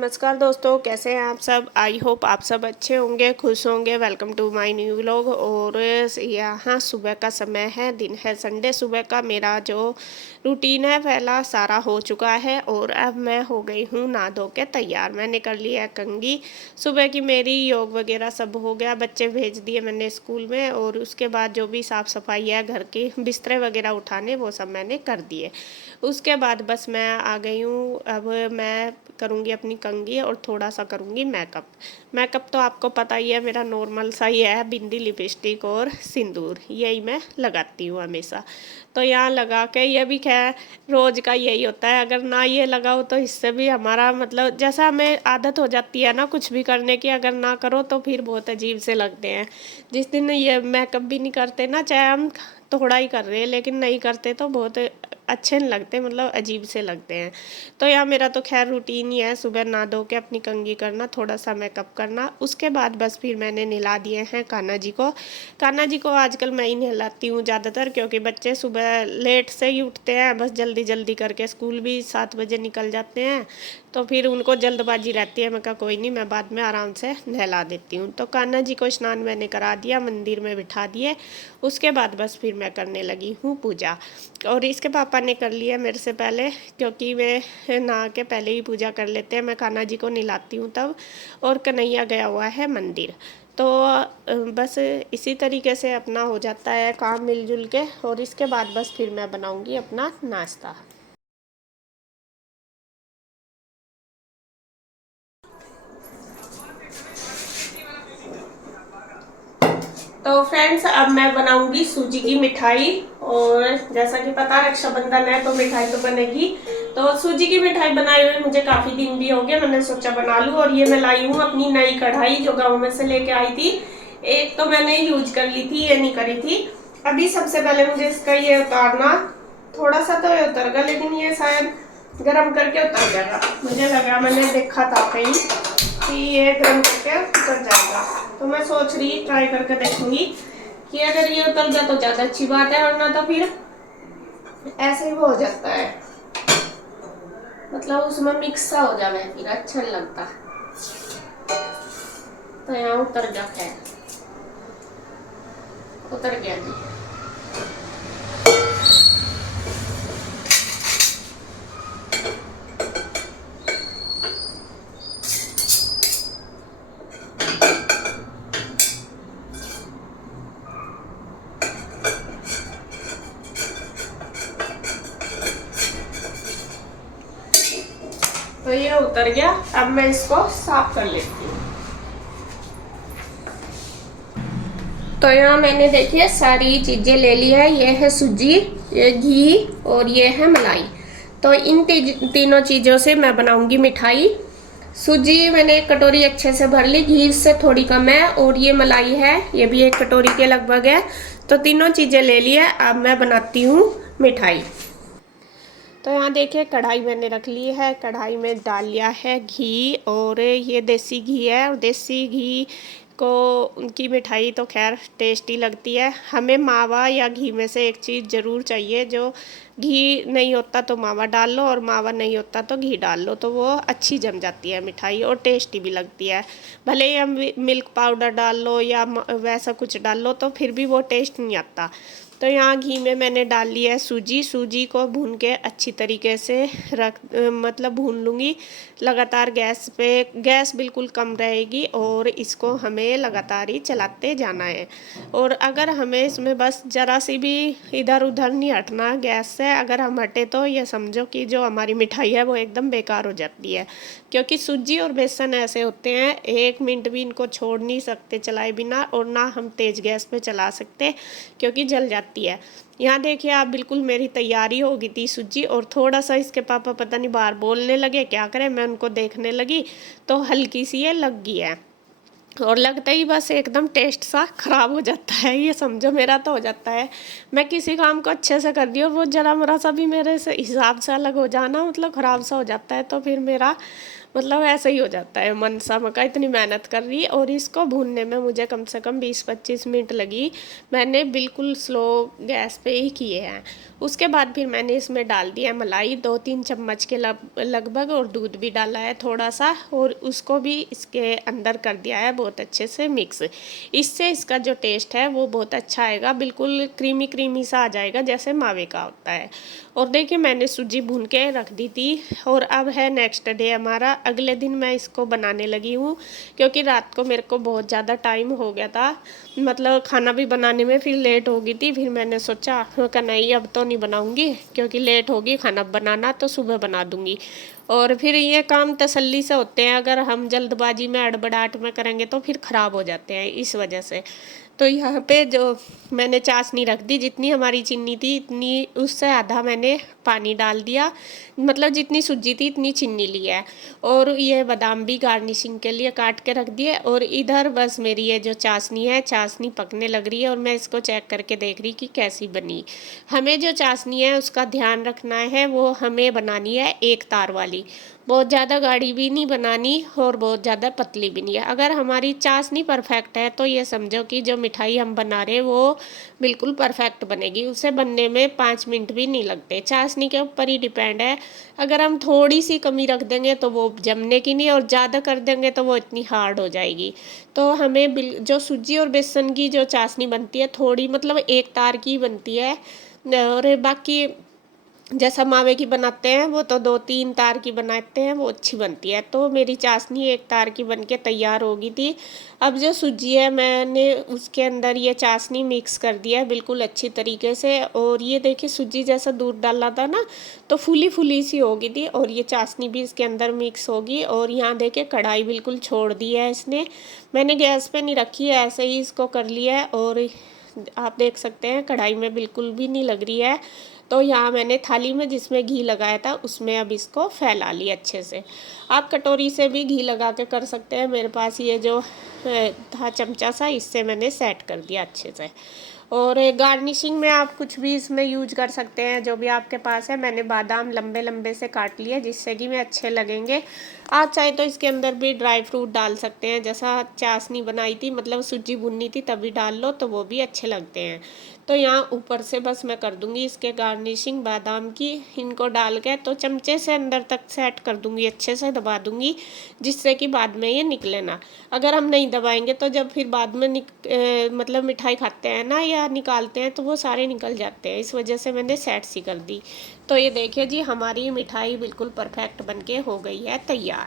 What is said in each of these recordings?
नमस्कार दोस्तों, कैसे हैं आप सब। आई होप आप सब अच्छे होंगे, खुश होंगे। Welcome to my new vlog. और यहाँ सुबह का समय है, दिन है संडे। सुबह का मेरा जो रूटीन है पहला सारा हो चुका है और अब मैं हो गई हूँ नहा धो के तैयार। मैंने कर लिया है कंघी। सुबह की मेरी योग वगैरह सब हो गया, बच्चे भेज दिए मैंने स्कूल में। और उसके बाद जो भी साफ़ सफाई है घर की, बिस्तरे वगैरह उठाने, वो सब मैंने कर दिए। उसके बाद बस मैं आ गई हूँ। अब मैं करूँगी अपनी कंघी और थोड़ा सा करूँगी मेकअप। मेकअप तो आपको पता ही है, मेरा नॉर्मल सा ही है, बिंदी, लिपस्टिक और सिंदूर, यही मैं लगाती हूँ हमेशा। तो यहाँ लगा के, ये भी खैर रोज़ का यही होता है, अगर ना ये लगाओ तो इससे भी हमारा मतलब जैसा हमें आदत हो जाती है ना कुछ भी करने की, अगर ना करो तो फिर बहुत अजीब से लगते हैं। जिस दिन ये मेकअप भी नहीं करते ना, चाहे हम थोड़ा ही कर रहे हैं, लेकिन नहीं करते तो बहुत अच्छे नहीं लगते, मतलब अजीब से लगते हैं। तो यहाँ मेरा तो खैर रूटीन ही है, सुबह नहा धो के अपनी कंघी करना, थोड़ा सा मेकअप करना। उसके बाद बस फिर मैंने नहला दिए हैं कान्हा जी को। कान्हा जी को आजकल मैं ही नहलाती हूँ ज़्यादातर, क्योंकि बच्चे सुबह लेट से ही उठते हैं, बस जल्दी जल्दी करके स्कूल भी 7 बजे निकल जाते हैं, तो फिर उनको जल्दबाजी रहती है। मैं कहा कोई नहीं, मैं बाद में आराम से नहला देती हूँ। तो कान्हा जी को स्नान मैंने करा दिया, मंदिर में बिठा दिए। उसके बाद बस फिर मैं करने लगी हूँ पूजा। और इसके पापा ने कर लिया मेरे से पहले, क्योंकि वे नहा के पहले ही पूजा कर लेते हैं। मैं कान्हा जी को नहलाती हूँ तब। और कन्हैया गया हुआ है मंदिर। तो बस इसी तरीके से अपना हो जाता है काम मिलजुल के। और इसके बाद बस फिर मैं बनाऊँगी अपना नाश्ता। तो फ्रेंड्स, अब मैं बनाऊंगी सूजी की मिठाई। और जैसा कि पता है रक्षाबंधन है तो मिठाई तो बनेगी। तो सूजी की मिठाई बनाए हुए मुझे काफी दिन भी हो गए, मैंने सोचा बना लूं। और ये मैं लाई हूँ अपनी नई कढ़ाई, जो गांव में से लेके आई थी। एक तो मैंने यूज कर ली थी, ये नहीं करी थी। अभी सबसे पहले मुझे इसका ये उतारना, थोड़ा सा तो ये उतर गया, लेकिन ये शायद गर्म करके उतर जाएगा। मुझे लगा, मैंने देखा था कहीं कि ये गर्म करके उतर जाएगा। तो मैं सोच रही ट्राई करके देखूंगी कि अगर ये उतर जाए तो ज्यादा अच्छी बात है, वरना तो फिर ऐसे ही वो हो जाता है, मतलब उसमें मिक्स सा हो जाए, फिर अच्छा नहीं लगता। तो यहाँ उतर गया, खैर उतर गया जी। तो ये उतर गया, अब मैं इसको साफ कर लेती हूँ। तो यहाँ मैंने देखिए सारी चीजें ले ली है। ये है सूजी, ये घी और ये है मलाई। तो इन तीनों चीजों से मैं बनाऊंगी मिठाई। सूजी मैंने एक कटोरी अच्छे से भर ली, घी से थोड़ी कम है, और ये मलाई है, ये भी एक कटोरी के लगभग है। तो तीनों चीजें ले ली है, अब मैं बनाती हूँ मिठाई। तो यहाँ देखिए कढ़ाई मैंने रख ली है, कढ़ाई में डाल लिया है घी। और ये देसी घी है, और देसी घी को उनकी मिठाई तो खैर टेस्टी लगती है। हमें मावा या घी में से एक चीज़ ज़रूर चाहिए। जो घी नहीं होता तो मावा डाल लो, और मावा नहीं होता तो घी डाल लो, तो वो अच्छी जम जाती है मिठाई और टेस्टी भी लगती है। भले ही हम मिल्क पाउडर डाल लो या वैसा कुछ डाल लो, तो फिर भी वो टेस्ट नहीं आता। तो यहाँ घी में मैंने डाल लिया है सूजी। सूजी को भून के अच्छी तरीके से मतलब भून लूँगी लगातार गैस पे। गैस बिल्कुल कम रहेगी और इसको हमें लगातार ही चलाते जाना है। और अगर हमें इसमें बस ज़रा सी भी इधर उधर नहीं हटना गैस से, अगर हम हटे तो ये समझो कि जो हमारी मिठाई है वो एकदम बेकार हो जाती है। क्योंकि सूजी और बेसन ऐसे होते हैं, 1 मिनट भी इनको छोड़ नहीं सकते चलाए बिना, और ना हम तेज़ गैस पे चला सकते, क्योंकि जल जाती है। यहाँ देखिए आप, बिल्कुल मेरी तैयारी हो गई थी सूजी। और थोड़ा सा इसके पापा पता नहीं बाहर बोलने लगे, क्या करें, मैं उनको देखने लगी तो हल्की सी ये लग गई है। और लगता ही बस एकदम टेस्ट सा खराब हो जाता है, ये समझो मेरा तो हो जाता है। मैं किसी काम को अच्छे से कर रही हूँ, वो जरा मरा सा भी मेरे से हिसाब से अलग हो जाना, मतलब ख़राब सा हो जाता है, तो फिर मेरा मतलब ऐसा ही हो जाता है मन सा, मका इतनी मेहनत कर रही। और इसको भूनने में मुझे कम से कम 20-25 मिनट लगी। मैंने बिल्कुल स्लो गैस पे ही किए हैं। उसके बाद फिर मैंने इसमें डाल दिया मलाई 2-3 चम्मच के लगभग, और दूध भी डाला है थोड़ा सा, और उसको भी इसके अंदर कर दिया है बहुत अच्छे से मिक्स। इससे इसका जो टेस्ट है वो बहुत अच्छा आएगा, बिल्कुल क्रीमी क्रीमी सा आ जाएगा जैसे मावे का होता है। और देखिए मैंने सूजी भून के रख दी थी, और अब है नेक्स्ट डे हमारा। अगले दिन मैं इसको बनाने लगी हूँ, क्योंकि रात को मेरे को बहुत ज़्यादा टाइम हो गया था, मतलब खाना भी बनाने में फिर लेट हो गई थी। फिर मैंने सोचा कि नहीं अब तो नहीं बनाऊँगी, क्योंकि लेट होगी खाना बनाना, तो सुबह बना दूँगी। और फिर ये काम तसल्ली से होते हैं, अगर हम जल्दबाजी में हड़बड़ाहट में करेंगे तो फिर ख़राब हो जाते हैं, इस वजह से। तो यहाँ पे जो मैंने चाशनी रख दी, जितनी हमारी चीनी थी इतनी, उससे आधा मैंने पानी डाल दिया, मतलब जितनी सूजी थी इतनी चीनी ली है। और ये बादाम भी गार्निशिंग के लिए काट के रख दिए। और इधर बस मेरी ये जो चाशनी है, चाशनी पकने लग रही है, और मैं इसको चेक करके देख रही कि कैसी बनी। हमें जो चाशनी है उसका ध्यान रखना है, वो हमें बनानी है एक तार वाली, बहुत ज़्यादा गाढ़ी भी नहीं बनानी और बहुत ज़्यादा पतली भी नहीं है। अगर हमारी चाशनी परफेक्ट है तो ये समझो कि जो मिठाई हम बना रहे हैं वो बिल्कुल परफेक्ट बनेगी। उसे बनने में 5 मिनट भी नहीं लगते, चाशनी के ऊपर ही डिपेंड है। अगर हम थोड़ी सी कमी रख देंगे तो वो जमने की नहीं, और ज़्यादा कर देंगे तो वो इतनी हार्ड हो जाएगी। तो हमें जो सूजी और बेसन की जो चाशनी बनती है थोड़ी, मतलब एक तार की बनती है। और बाकी जैसा मावे की बनाते हैं वो तो 2-3 तार की बनाते हैं, वो अच्छी बनती है। तो मेरी चाशनी एक तार की बनके तैयार हो गई थी। अब जो सूजी है मैंने उसके अंदर ये चाशनी मिक्स कर दिया है बिल्कुल अच्छी तरीके से। और ये देखिए सूजी जैसा दूध डाला था ना, तो फूली फूली सी हो गई थी, और ये चाशनी भी इसके अंदर मिक्स होगी। और यहाँ देखिए कढ़ाई बिल्कुल छोड़ दी है इसने, मैंने गैस पे नहीं रखी है, ऐसे ही इसको कर लिया है। और आप देख सकते हैं कढ़ाई में बिल्कुल भी नहीं लग रही है। तो यहाँ मैंने थाली में जिसमें घी लगाया था उसमें अब इसको फैला लिया अच्छे से। आप कटोरी से भी घी लगा के कर सकते हैं, मेरे पास ये जो था चमचा सा, इससे मैंने सेट कर दिया अच्छे से। और गार्निशिंग में आप कुछ भी इसमें यूज कर सकते हैं जो भी आपके पास है। मैंने बादाम लंबे लंबे से काट लिए जिससे कि मैं अच्छे लगेंगे। आप चाहे तो इसके अंदर भी ड्राई फ्रूट डाल सकते हैं, जैसा चाशनी बनाई थी, मतलब सूजी भुननी थी तभी डाल लो तो वो भी अच्छे लगते हैं। तो यहाँ ऊपर से बस मैं कर दूंगी इसके गार्निशिंग बादाम की, इनको डाल के तो चमचे से अंदर तक सेट कर दूंगी, अच्छे से दबा दूंगी, जिससे कि बाद में ये निकले ना। अगर हम नहीं दबाएंगे तो जब फिर बाद में मतलब मिठाई खाते हैं ना या निकालते हैं तो वो सारे निकल जाते हैं, इस वजह से मैंने सेट सी कर दी। तो ये देखिए जी हमारी मिठाई बिल्कुल परफेक्ट बनके हो गई है तैयार।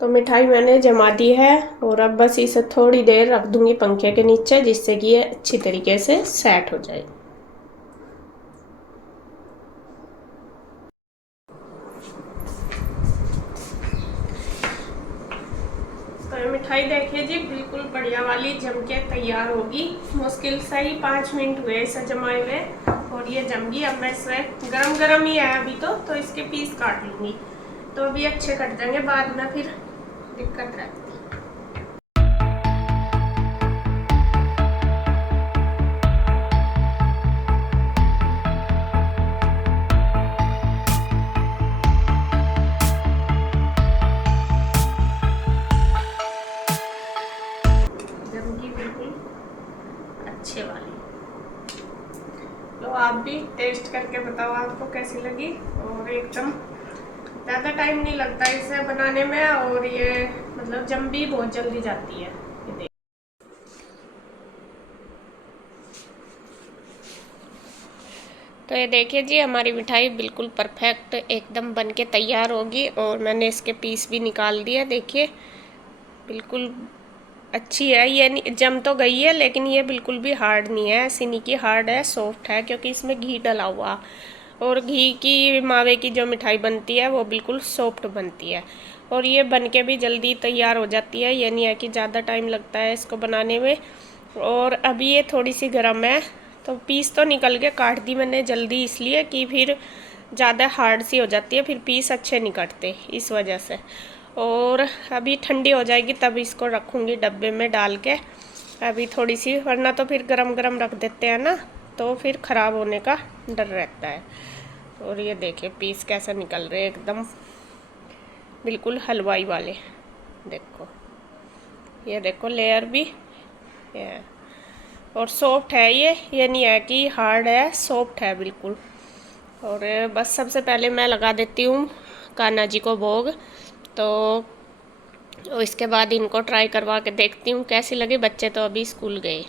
तो मिठाई मैंने जमा दी है, और अब बस इसे थोड़ी देर रख दूंगी पंखे के नीचे, जिससे कि ये अच्छी तरीके से सेट हो जाए। तो ये मिठाई देखिए जी बिल्कुल बढ़िया वाली जम के तैयार होगी। मुश्किल से ही 5 मिनट हुए इसे जमाए हुए, और ये जम गई। अब मैं इसे गरम गरम ही है अभी तो इसके पीस काट लूंगी, तो अभी अच्छे कट जाएंगे, बाद में फिर दिक्कत रहती है। जमगी बिल्कुल अच्छे वाली। तो आप भी टेस्ट करके बताओ आपको कैसी लगी। और एकदम ज़्यादा टाइम नहीं लगता इसे बनाने में, और ये मतलब जम भी बहुत जल्दी जाती है। तो ये देखिए जी हमारी मिठाई बिल्कुल परफेक्ट एकदम बन के तैयार होगी, और मैंने इसके पीस भी निकाल दिए। देखिए बिल्कुल अच्छी है, ये जम तो गई है लेकिन ये बिल्कुल भी हार्ड नहीं है, ऐसी नहीं कि हार्ड है, सॉफ्ट है, क्योंकि इसमें घी डला हुआ। और घी की मावे की जो मिठाई बनती है वो बिल्कुल सॉफ्ट बनती है, और ये बन के भी जल्दी तैयार हो जाती है। ये नहीं है कि ज़्यादा टाइम लगता है इसको बनाने में। और अभी ये थोड़ी सी गर्म है, तो पीस तो निकल के काट दी मैंने जल्दी, इसलिए कि फिर ज़्यादा हार्ड सी हो जाती है, फिर पीस अच्छे नहीं कटते इस वजह से। और अभी ठंडी हो जाएगी तब इसको रखूँगी डब्बे में डाल के, अभी थोड़ी सी, वरना तो फिर गरम गरम रख देते हैं ना तो फिर ख़राब होने का डर रहता है। और ये देखिए पीस कैसे निकल रहे हैं एकदम बिल्कुल हलवाई वाले। देखो, ये देखो लेयर भी ये, और सॉफ्ट है ये नहीं है कि हार्ड है, सॉफ्ट है बिल्कुल। और बस सबसे पहले मैं लगा देती हूँ कान्हा जी को भोग, तो इसके बाद इनको ट्राई करवा के देखती हूँ कैसी लगी। बच्चे तो अभी स्कूल गए।